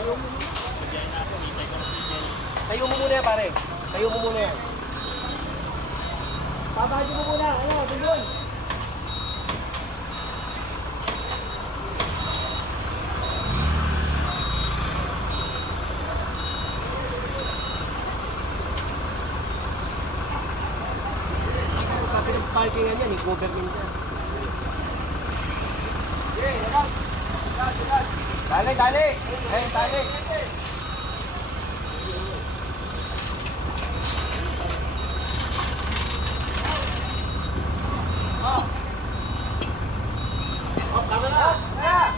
Tayo mo muna yan, pare. Tayo mo muna yan. Babahagi mo muna. Ano, doon. Parkingan yan, i-government yan. Dali, dali! Hey, dali! Oh! Oh, tama na! Kaya!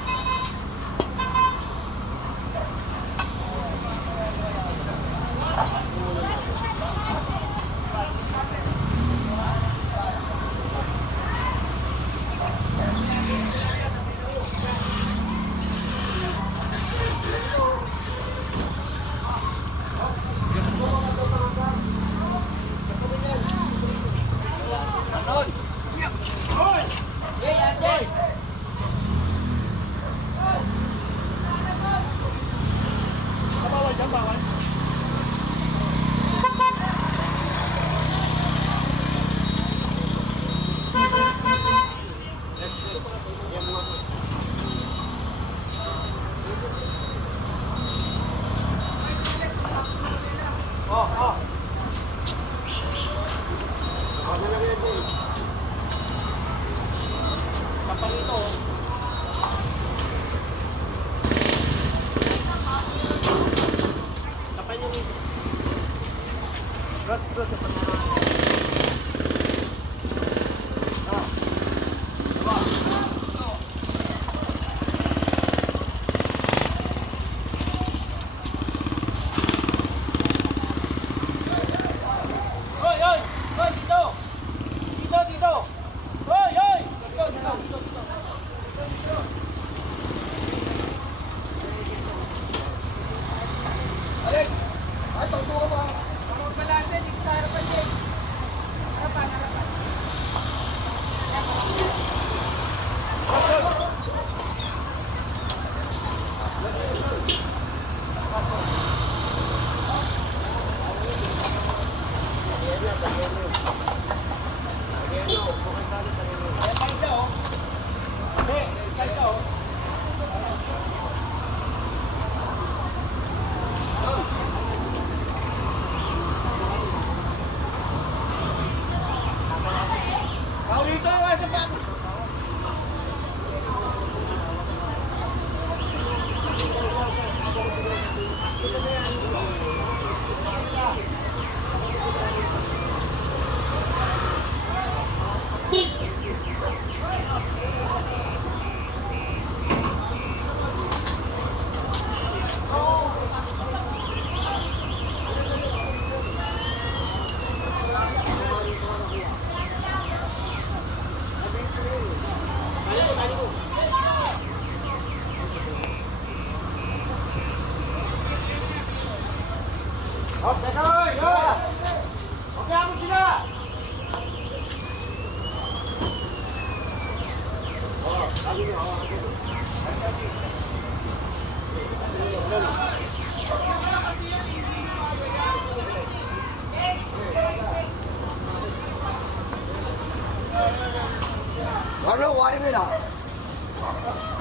Ano, warin mo na.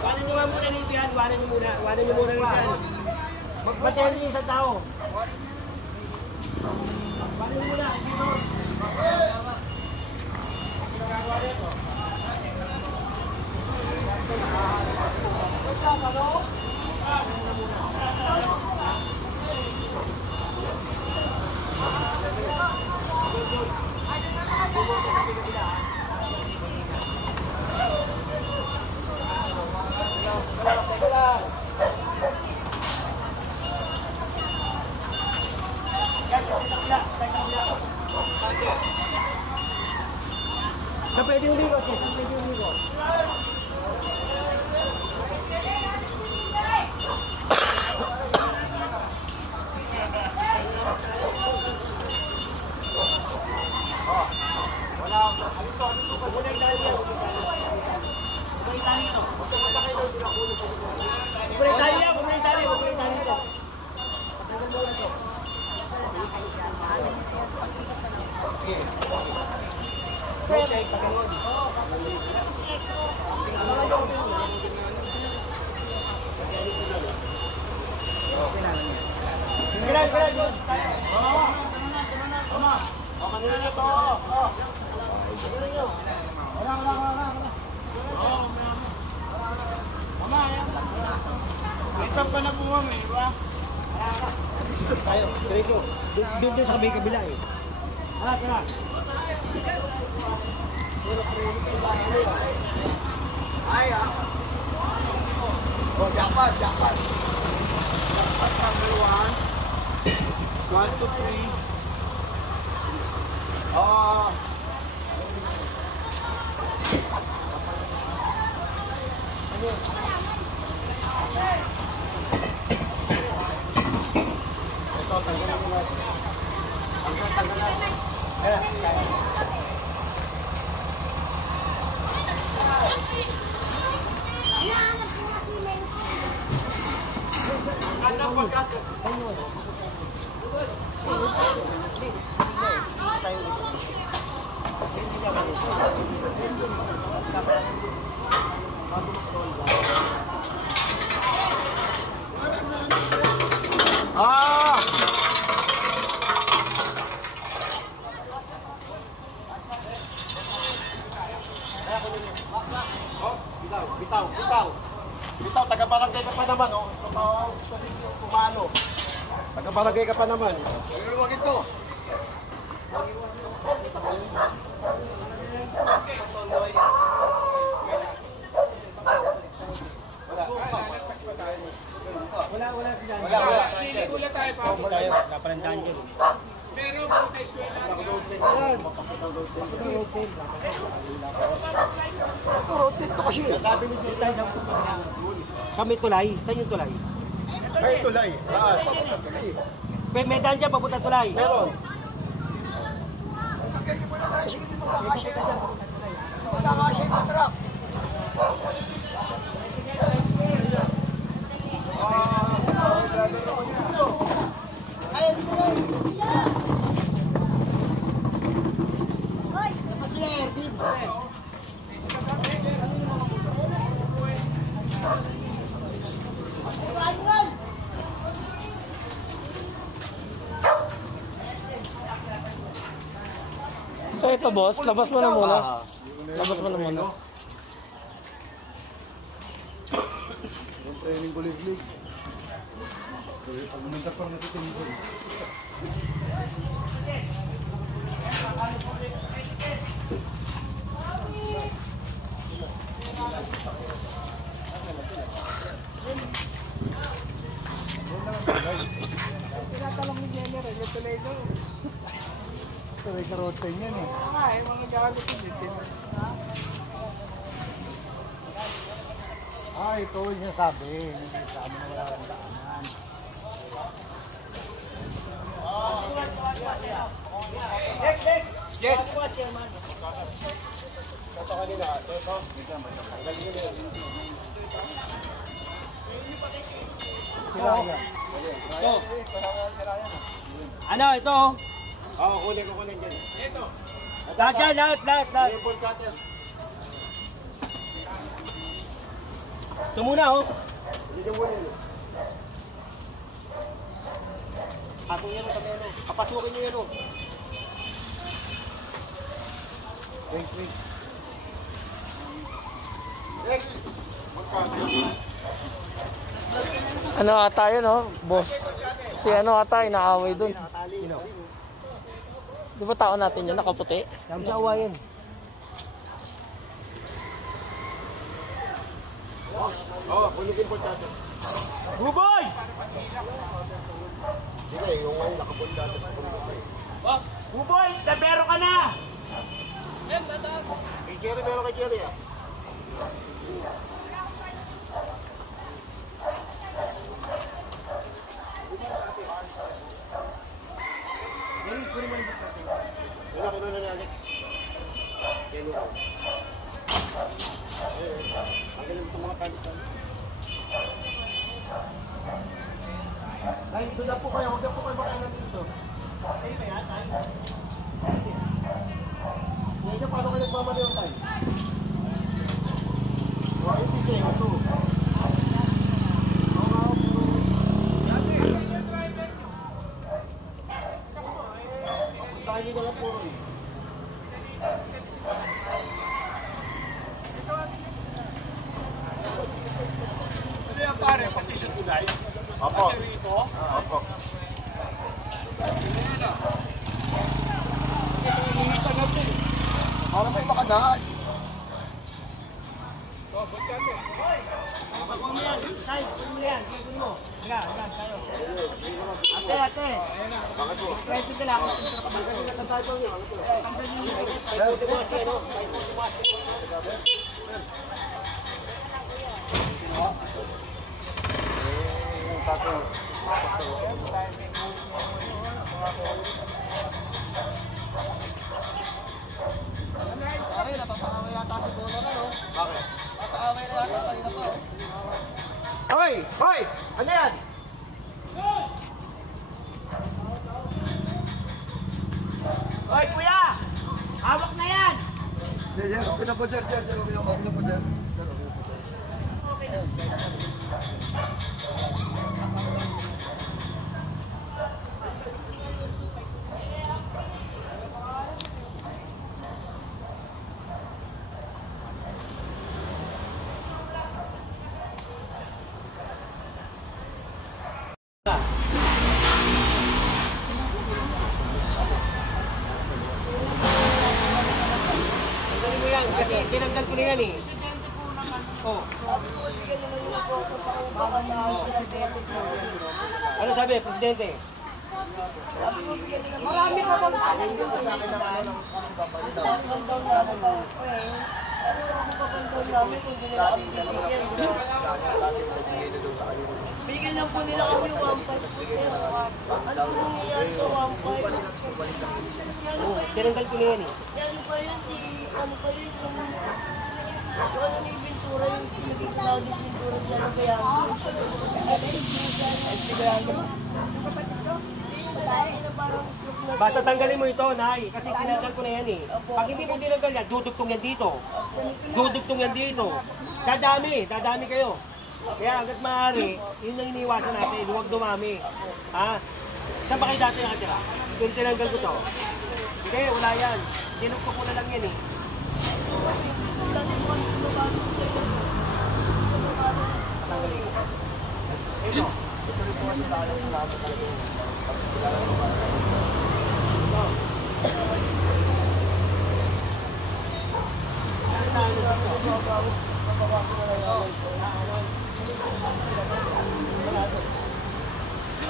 Warin nyo nga muna nito yan. Warin nyo muna. Warin nyo muna nito yan. Magpatero nyo isang tao. Warin nyo muna. Dito. Sa pwede yung ligo, sa pwede yung ligo. Kumunay tali yan. Kumunay tali ito. Kumunay tali yan. Kumunay tali. Kumunay tali ito. Check, pagano'n. Kailan, yun. Isang pa na po mami, ba? Tayo, diretso. Doon sa kabila eh. Tara. Oh, jackpot. Jackpot number 1. 1, 2, 3. Oh. Ito, tanggalan mo natin. Tanggalan. Bitaw, taga-barangay ka pa naman, oh. Kumano. Taga-barangay ka pa naman. Huwag ito. Wala si Dan. Wala. Liligula tayo pa. Tayo, kapalandahan dyan. Pero kung sa eskwela Rotate to kasi. Sabi ni Tita, kami tulay. Saan yung tulay? Ay, tulay. Taas. Papunta tulay. May daan dyan, papunta tulay. Meron. Tanggalin mo na tayo. Sige, di mo makakasya dyan. Makakasya yung truck. So ito boss, labas mo na muna. Labas mo na muna. Yung training ko lig-lig. Pag umunta pa rin natin ito. tinatalong ni Jenner, yung tuloy ko. May karote yan eh. Nga mga gagot yun. Ito yung sinasabi. Sa amin na wala kang daanan. Ito kanina. Ito. Siraya. Ito. Ano, ito? Oo, kunin ko dyan. Ito. Lahat yan, lahat. Yung full cutter. Ito muna, oh. Hindi nyo muna yun. Pasok yan, kamelo. Kapasukin nyo yan, oh. Wait. Ano ata yun, oh, boss? Si ano ata, inaaway dun. Di ba tao natin yun, nakaputi? Saan sa awayin? Oo, kunin ko yung full cutter. Buboy! Sige, yung ngayon naka-full cutter. Buboy, tabero ka na! Kay Jerry, meron kay Jerry ah. Kinuha ni Alex. Kinuha. Ang galing itong mga palitan. Ay, doon na po kayo. Huwag na po kayo makain dito. Ngayon, paano kayo nagmamaliw tayo? Yung pising, ito. Tayo nila lang puro eh. Ano yan pare, pati sa tulay? Opo. Pati rito? Opo. Hihita na ito. Para tayo makadaan. Oh, ba't kami? Pagkuha mo yan. Tay, kuha mo yan. Kuha mo. Teka, yan, tayo. Ate, ate. Bakit po? Pwede ka lang. Bakit? Napapakaway yata si Bola na, no? Bakit? Napapakaway na yata kanina pa. Hoy! Hoy! Ano yan? Hoy, kuya! Hawak na yan! Yan, okay na po dyan, sir. Okay na po dyan. Tanggalin mo yan, kasi tinanggal ko na yan eh. Oh. Ano sabi, Presidente? Marami pa bang Sa akin ng ano ng papalitan. bigyan lang po nila kami 1.5 po sir. Ano po nangyayari sa 1.5? Oh, tinanggal ko na yan eh. Ano pa yun si, ano pa yun yung ano na yung Ventura, yung naging clouded Ventura siya ng kaya. Parang stroke na Basta tanggalin mo ito, Nay. Kasi tinanggal ko na yan eh. Pag hindi mo tinanggal yan, dudugtong yan dito. Dudugtong yan dito. Dadami kayo. Kaya hanggat maaari, yun ang iniwasan natin, huwag dumami. Ha? Saan ba kayo dati nakatira? Kung tinanggal ko to. Hindi, wala yan. Dinugtong ko na lang yan eh. Ito.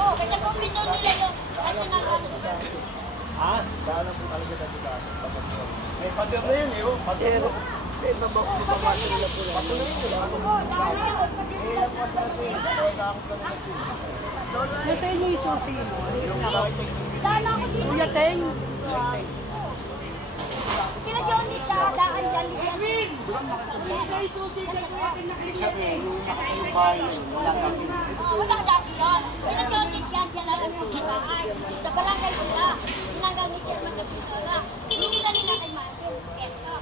Oh, kasi kung pinaw nila yung ano na Ha? Daanan po talaga tayo daan. May pader na yan eh, oh. Pader. Eh, mababasa nila po yan. Patuloy nila. Nasa inyo yung susi mo? Daan ako dito. Kuya Teng. Kila Johnny ka, daan dyan. Nasa yung susi ka, kuya Teng nakikita. Wala dati yan. Kila Johnny yan, dyan lang ang susi bahay. Sa barangay sila. Tinanggal ni Chairman na dito na. Tinigila nila kay Martin. Eto.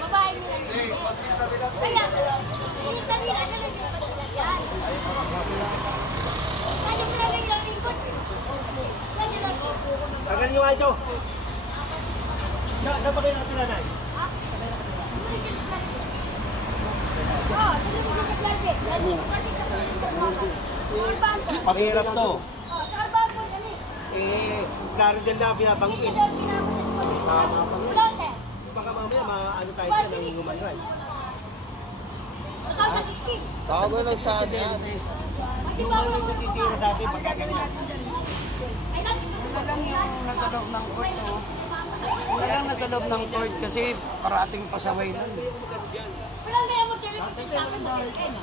Babae nila nila. Kaya, tinigila nila na lang yung yan. Kaya mo na lang yung ikot. Kaya lang Tanggalin nyo nga ito. Saan ba kayo nakatira, Nay? Oh, sino mo naglalagay? Mahirap to. Oh, sa barko yan eh. Eh, garden na binabanggit. Ulote. Baka mamaya maano tayo dyan ng human rights. Tawag na lang sa atin yan eh. Yung mga natitira sa atin, pagkaganyan. Wala lang yung nasa loob ng court, no? Wala lang nasa loob ng court kasi parating pasaway nun. Walang kaya mo kaya mag-ibig.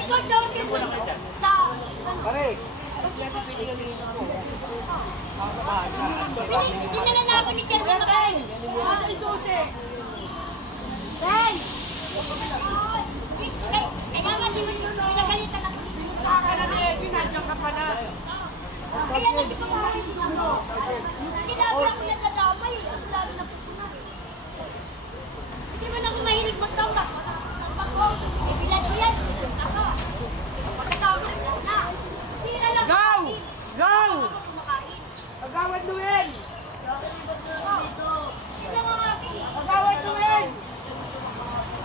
Ikaw daw din mo sa... Pare, Pinananapan ni Chairman na kain. Sa isusi. Ben! Kaya nga di mo pinagalitan ako. Pinagalitan ako. Pinagalitan ako. Kaya nga di ko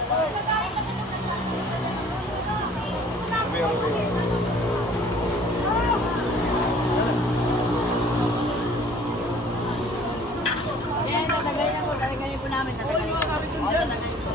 Yan, tatagayin po namin. Tatagayin po.